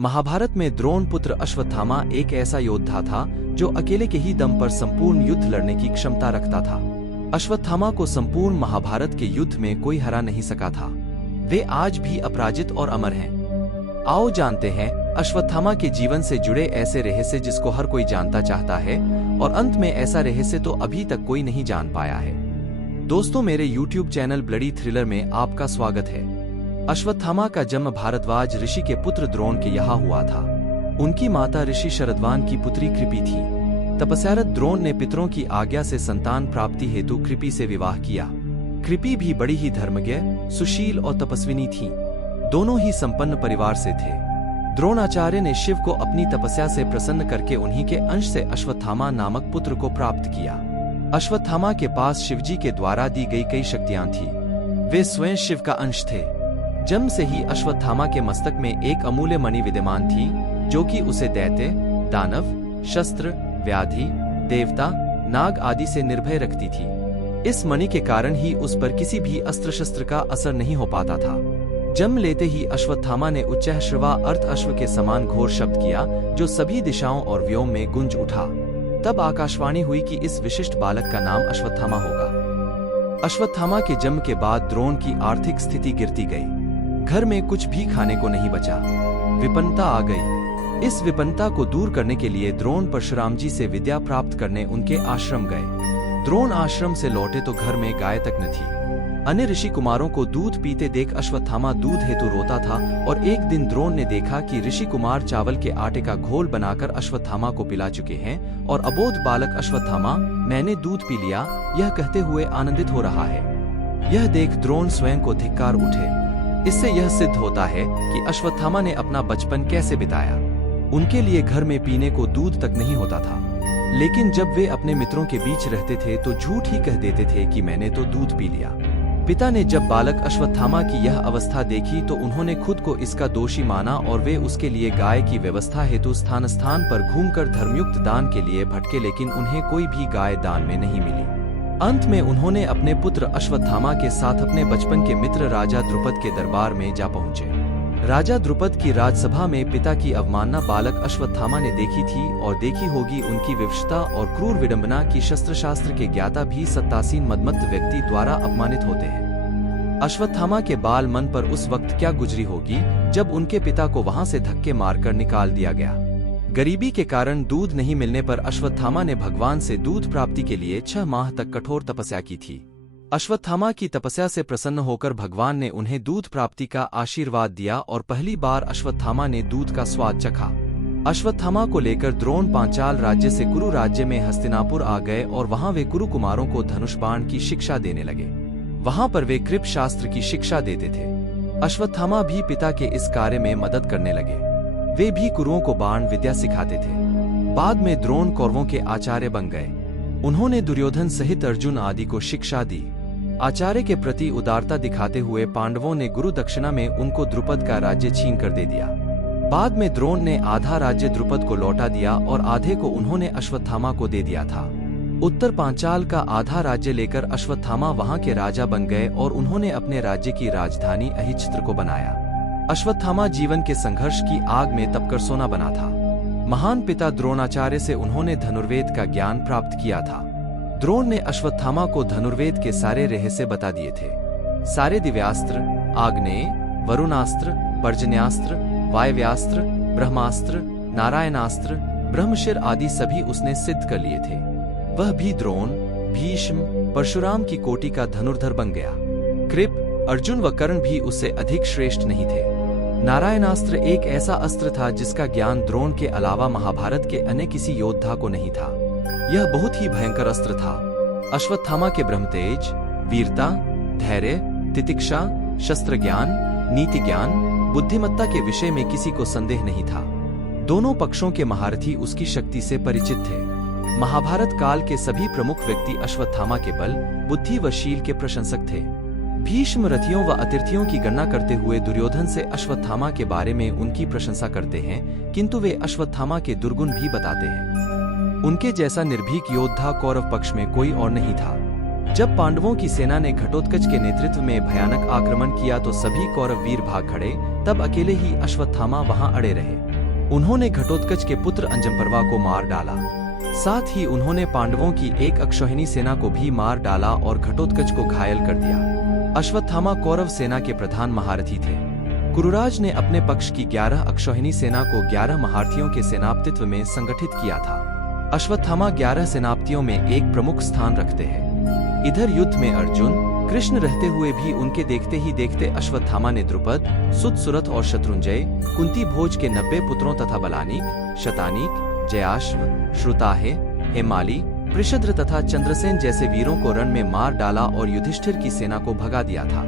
महाभारत में द्रोण पुत्र अश्वत्थामा एक ऐसा योद्धा था जो अकेले के ही दम पर संपूर्ण युद्ध लड़ने की क्षमता रखता था। अश्वत्थामा को संपूर्ण महाभारत के युद्ध में कोई हरा नहीं सका था। वे आज भी अपराजित और अमर हैं। आओ जानते हैं अश्वत्थामा के जीवन से जुड़े ऐसे रहस्य जिसको हर कोई जानता चाहता है और अंत में ऐसा रहस्य तो अभी तक कोई नहीं जान पाया है। दोस्तों, मेरे YouTube चैनल ब्लडी थ्रिलर में आपका स्वागत है। अश्वत्थामा का जन्म भारद्वाज ऋषि के पुत्र द्रोण के यहाँ हुआ था। उनकी माता ऋषि शरद्वान की पुत्री कृपि थी। तपस्यारत द्रोण ने पितरों की आज्ञा से संतान प्राप्ति हेतु कृपि से विवाह किया। कृपि भी बड़ी ही धर्मज्ञ, सुशील और तपस्विनी थी। दोनों ही संपन्न परिवार से थे। द्रोणाचार्य ने शिव को अपनी तपस्या से प्रसन्न करके उन्हीं के अंश से अश्वत्थामा नामक पुत्र को प्राप्त किया। अश्वत्थामा के पास शिवजी के द्वारा दी गई कई शक्तियां थी। वे स्वयं शिव का अंश थे। जन्म से ही अश्वत्थामा के मस्तक में एक अमूल्य मणि विद्यमान थी, जो कि उसे दैत्य, दानव, शस्त्र, व्याधि, देवता, नाग आदि से निर्भय रखती थी। इस मणि के कारण ही उस पर किसी भी अस्त्र शस्त्र का असर नहीं हो पाता था। जन्म लेते ही अश्वत्थामा ने उच्चैःश्रवा अर्थ अश्व के समान घोर शब्द किया, जो सभी दिशाओं और व्योम में गुंज उठा। तब आकाशवाणी हुई कि इस विशिष्ट बालक का नाम अश्वत्थामा होगा। अश्वत्थामा के जन्म के बाद द्रोण की आर्थिक स्थिति गिरती गई। घर में कुछ भी खाने को नहीं बचा। विपन्नता आ गई। इस विपन्नता को दूर करने के लिए द्रोण परशुराम जी से विद्या प्राप्त करने उनके आश्रम गए। द्रोण आश्रम से लौटे तो घर में गाय तक न थी। अन्य ऋषि कुमारों को दूध पीते देख अश्वत्थामा दूध हेतु रोता था और एक दिन द्रोण ने देखा कि ऋषि कुमार चावल के आटे का घोल बनाकर अश्वत्थामा को पिला चुके हैं और अबोध बालक अश्वत्थामा, मैंने दूध पी लिया, यह कहते हुए आनंदित हो रहा है। यह देख द्रोण स्वयं को धिक्कार उठे। इससे यह सिद्ध होता है कि अश्वत्थामा ने अपना बचपन कैसे बिताया। उनके लिए घर में पीने को दूध तक नहीं होता था, लेकिन जब वे अपने मित्रों के बीच रहते थे तो झूठ ही कह देते थे कि मैंने तो दूध पी लिया। पिता ने जब बालक अश्वत्थामा की यह अवस्था देखी तो उन्होंने खुद को इसका दोषी माना और वे उसके लिए गाय की व्यवस्था हेतु स्थान स्थान पर घूमकर धर्मयुक्त दान के लिए भटके, लेकिन उन्हें कोई भी गाय दान में नहीं मिली। अंत में उन्होंने अपने पुत्र अश्वत्थामा के साथ अपने बचपन के मित्र राजा द्रुपद के दरबार में जा पहुंचे। राजा द्रुपद की राजसभा में पिता की अवमानना बालक अश्वत्थामा ने देखी थी और देखी होगी उनकी विवशता और क्रूर विडंबना की शस्त्र के ज्ञाता भी सत्तासीन मदमत्त व्यक्ति द्वारा अपमानित होते हैं। अश्वत्थामा के बाल मन पर उस वक्त क्या गुजरी होगी जब उनके पिता को वहां से धक्के मारकर निकाल दिया गया। गरीबी के कारण दूध नहीं मिलने पर अश्वत्थामा ने भगवान से दूध प्राप्ति के लिए 6 माह तक कठोर तपस्या की थी। अश्वत्थामा की तपस्या से प्रसन्न होकर भगवान ने उन्हें दूध प्राप्ति का आशीर्वाद दिया और पहली बार अश्वत्थामा ने दूध का स्वाद चखा। अश्वत्थामा को लेकर द्रोण पांचाल राज्य से कुरु राज्य में हस्तिनापुर आ गए और वहां वे कुरु कुमारों को धनुष बाण की शिक्षा देने लगे। वहां पर वे कृप शास्त्र की शिक्षा देते थे। अश्वत्थामा भी पिता के इस कार्य में मदद करने लगे। वे भी कुरुओं को बाण विद्या सिखाते थे। बाद में द्रोण कौरवों के आचार्य बन गए। उन्होंने दुर्योधन सहित अर्जुन आदि को शिक्षा दी। आचार्य के प्रति उदारता दिखाते हुए पांडवों ने गुरु दक्षिणा में उनको द्रुपद का राज्य छीन कर दे दिया। बाद में द्रोण ने आधा राज्य द्रुपद को लौटा दिया और आधे को उन्होंने अश्वत्थामा को दे दिया था। उत्तर पांचाल का आधा राज्य लेकर अश्वत्थामा वहां के राजा बन गए और उन्होंने अपने राज्य की राजधानी अहिच्छत्र को बनाया। अश्वत्थामा जीवन के संघर्ष की आग में तपकर सोना बना था। महान पिता द्रोणाचार्य से उन्होंने धनुर्वेद का ज्ञान प्राप्त किया था। द्रोण ने अश्वत्थामा को धनुर्वेद के सारे रहस्य बता दिए थे। सारे दिव्यास्त्र, आग्नेय, वरुणास्त्र, पर्जन्यास्त्र, वायव्यास्त्र, ब्रह्मास्त्र, नारायणास्त्र, ब्रह्मशिर आदि सभी उसने सिद्ध कर लिए थे। वह भी द्रोण, भीष्म, परशुराम की कोटि का धनुर्धर बन गया। कृप, अर्जुन व कर्ण भी उससे अधिक श्रेष्ठ नहीं थे। नारायणास्त्र एक ऐसा अस्त्र था जिसका ज्ञान द्रोण के अलावा महाभारत के अन्य किसी योद्धा को नहीं था। यह बहुत ही भयंकर अस्त्र था। अश्वत्थामा के ब्रह्मतेज, वीरता, धैर्य, तितिक्षा, शस्त्र ज्ञान, नीति ज्ञान, बुद्धिमत्ता के विषय में किसी को संदेह नहीं था। दोनों पक्षों के महारथी उसकी शक्ति से परिचित थे। महाभारत काल के सभी प्रमुख व्यक्ति अश्वत्थामा के बल, बुद्धि व शील के प्रशंसक थे। भीष्म रथियों व अतिथियों की गणना करते हुए दुर्योधन से अश्वत्थामा के बारे में उनकी प्रशंसा करते हैं, किंतु वे अश्वत्थामा के दुर्गुण भी बताते हैं। उनके जैसा निर्भीक योद्धा कौरव पक्ष में कोई और नहीं था। जब पांडवों की सेना ने घटोत्कच के नेतृत्व में भयानक आक्रमण किया तो सभी कौरव वीर भाग खड़े, तब अकेले ही अश्वत्थामा वहां अड़े रहे। उन्होंने घटोत्कच के पुत्र अंजमपर्वा को मार डाला। साथ ही उन्होंने पांडवों की एक अक्षौहिणी सेना को भी मार डाला और घटोत्कच को घायल कर दिया। अश्वत्थामा कौरव सेना के प्रधान महारथी थे। कुरुराज ने अपने पक्ष की 11 अक्षौहिणी सेना को 11 महारथियों के सेनापतित्व में संगठित किया था। अश्वत्थामा 11 सेनापतियों में एक प्रमुख स्थान रखते हैं। इधर युद्ध में अर्जुन, कृष्ण रहते हुए भी उनके देखते ही देखते अश्वत्थामा ने द्रुपद, सुत, सुरथ और शत्रुंजय, कुंती भोज के 90 पुत्रों तथा बलानीक, शतानीक, जयाश्व, श्रुताहे, हेमाली, पृषद्र तथा चंद्रसेन जैसे वीरों को रण में मार डाला और युधिष्ठिर की सेना को भगा दिया था।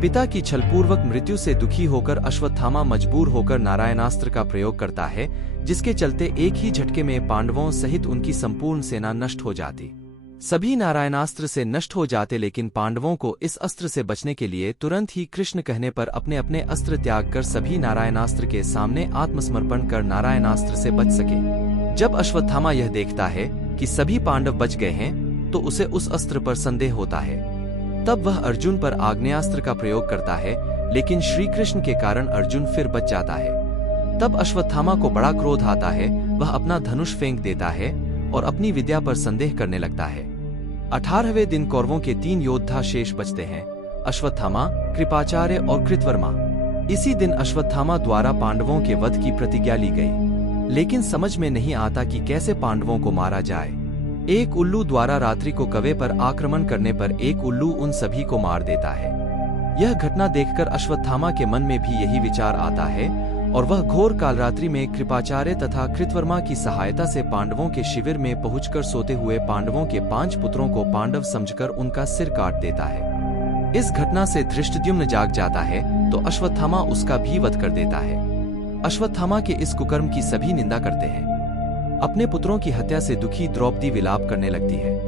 पिता की छलपूर्वक मृत्यु से दुखी होकर अश्वत्थामा मजबूर होकर नारायणास्त्र का प्रयोग करता है, जिसके चलते एक ही झटके में पांडवों सहित उनकी संपूर्ण सेना नष्ट हो जाती। सभी नारायणास्त्र से नष्ट हो जाते, लेकिन पांडवों को इस अस्त्र से बचने के लिए तुरंत ही कृष्ण कहने पर अपने अपने अस्त्र त्याग कर सभी नारायणास्त्र के सामने आत्मसमर्पण कर नारायणास्त्र से बच सके। जब अश्वत्थामा यह देखता है कि सभी पांडव बच गए हैं, तो उसे उस अस्त्र पर संदेह होता है। तब वह अर्जुन पर आग्नेयास्त्र का प्रयोग करता है, लेकिन श्री कृष्ण के कारण अर्जुन फिर बच जाता है। तब अश्वत्थामा को बड़ा क्रोध आता है, वह अपना धनुष फेंक देता है और अपनी विद्या पर संदेह करने लगता है। 18वें दिन कौरवों के 3 योद्धा शेष बचते हैं, अश्वत्थामा, कृपाचार्य और कृतवर्मा। इसी दिन अश्वत्थामा द्वारा पांडवों के वध की प्रतिज्ञा ली गई, लेकिन समझ में नहीं आता कि कैसे पांडवों को मारा जाए। एक उल्लू द्वारा रात्रि को कवे पर आक्रमण करने पर एक उल्लू उन सभी को मार देता है। यह घटना देखकर अश्वत्थामा के मन में भी यही विचार आता है और वह घोर कालरात्रि में कृपाचार्य तथा कृतवर्मा की सहायता से पांडवों के शिविर में पहुंचकर सोते हुए पांडवों के 5 पुत्रों को पांडव समझकर उनका सिर काट देता है। इस घटना से धृष्टद्युम्न जाग जाता है तो अश्वत्थामा उसका भी वध कर देता है। अश्वत्थामा के इस कुकर्म की सभी निंदा करते हैं। अपने पुत्रों की हत्या से दुखी द्रौपदी विलाप करने लगती है।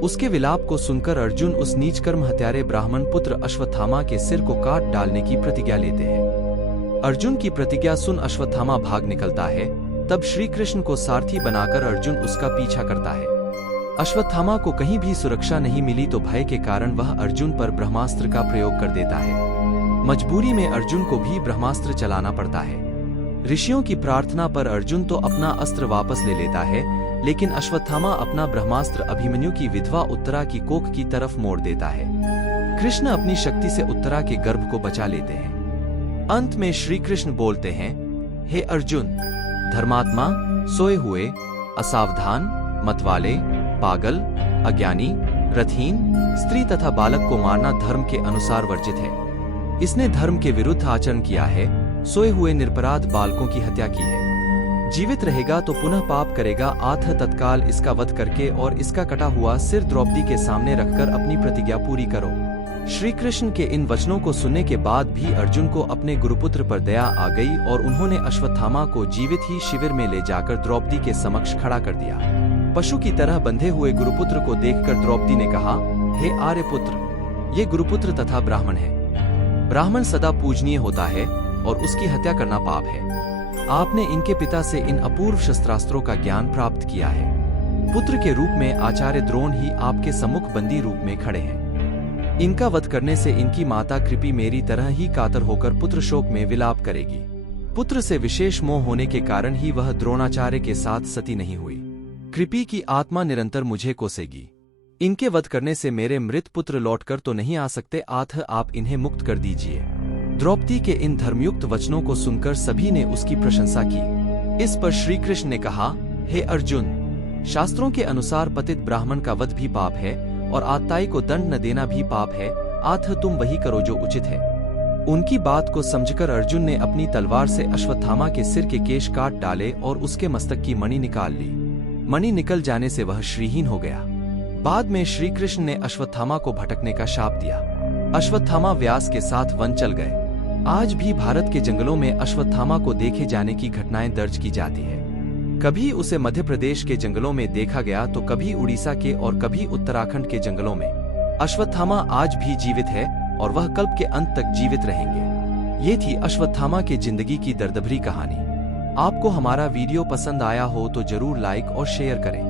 उसके विलाप को सुनकर अर्जुन उस नीच कर्म हत्यारे ब्राह्मण पुत्र अश्वत्थामा के सिर को काट डालने की प्रतिज्ञा लेते हैं। अर्जुन की प्रतिज्ञा सुन अश्वत्थामा भाग निकलता है। तब श्री कृष्ण को सारथी बनाकर अर्जुन उसका पीछा करता है। अश्वत्थामा को कहीं भी सुरक्षा नहीं मिली तो भय के कारण वह अर्जुन पर ब्रह्मास्त्र का प्रयोग कर देता है। मजबूरी में अर्जुन को भी ब्रह्मास्त्र चलाना पड़ता है। ऋषियों की प्रार्थना पर अर्जुन तो अपना अस्त्र वापस ले लेता है, लेकिन अश्वत्थामा अपना ब्रह्मास्त्र अभिमन्यु की विधवा उत्तरा की कोख की तरफ मोड़ देता है। कृष्ण अपनी शक्ति से उत्तरा के गर्भ को बचा लेते हैं। अंत में श्री कृष्ण बोलते हैं, हे अर्जुन, धर्मात्मा, सोए हुए, असावधान, मतवाले, पागल, अज्ञानी, रथहीन, स्त्री तथा बालक को मारना धर्म के अनुसार वर्जित है। इसने धर्म के विरुद्ध आचरण किया है, सोए हुए निरपराध बालकों की हत्या की है। जीवित रहेगा तो पुनः पाप करेगा, अतः तत्काल इसका वध करके और इसका कटा हुआ सिर द्रौपदी के सामने रखकर अपनी प्रतिज्ञा पूरी करो। श्री कृष्ण के इन वचनों को सुनने के बाद भी अर्जुन को अपने गुरुपुत्र पर दया आ गई और उन्होंने अश्वत्थामा को जीवित ही शिविर में ले जाकर द्रौपदी के समक्ष खड़ा कर दिया। पशु की तरह बंधे हुए गुरुपुत्र को देखकर द्रौपदी ने कहा, हे आर्यपुत्र, ये गुरुपुत्र तथा ब्राह्मण है। ब्राह्मण सदा पूजनीय होता है और उसकी हत्या करना पाप है। आपने इनके पिता से इन अपूर्व शस्त्रास्त्रों का ज्ञान प्राप्त किया है। पुत्र के रूप में आचार्य द्रोण ही आपके सम्मुख बंदी रूप में खड़े हैं। इनका वध करने से इनकी माता कृपि मेरी तरह ही कातर होकर पुत्र शोक में विलाप करेगी। पुत्र से विशेष मोह होने के कारण ही वह द्रोणाचार्य के साथ सती नहीं हुई। कृपि की आत्मा निरंतर मुझे कोसेगी। इनके वध करने से मेरे मृत पुत्र लौटकर तो नहीं आ सकते, अतः आप इन्हें मुक्त कर दीजिए। द्रौपदी के इन धर्मयुक्त वचनों को सुनकर सभी ने उसकी प्रशंसा की। इस पर श्री कृष्ण ने कहा, हे अर्जुन, शास्त्रों के अनुसार पतित ब्राह्मण का वध भी पाप है और आत्ताई को दंड न देना भी पाप है, अतः तुम वही करो जो उचित है। उनकी बात को समझकर अर्जुन ने अपनी तलवार से अश्वत्थामा के सिर के केश काट डाले और उसके मस्तक की मणि निकाल ली। मणि निकल जाने से वह श्रीहीन हो गया। बाद में श्री कृष्ण ने अश्वत्थामा को भटकने का शाप दिया। अश्वत्थामा व्यास के साथ वन चल गए। आज भी भारत के जंगलों में अश्वत्थामा को देखे जाने की घटनाएं दर्ज की जाती है। कभी उसे मध्य प्रदेश के जंगलों में देखा गया तो कभी उड़ीसा के और कभी उत्तराखंड के जंगलों में। अश्वत्थामा आज भी जीवित है और वह कल्प के अंत तक जीवित रहेंगे। ये थी अश्वत्थामा की जिंदगी की दर्दभरी कहानी। आपको हमारा वीडियो पसंद आया हो तो जरूर लाइक और शेयर करें।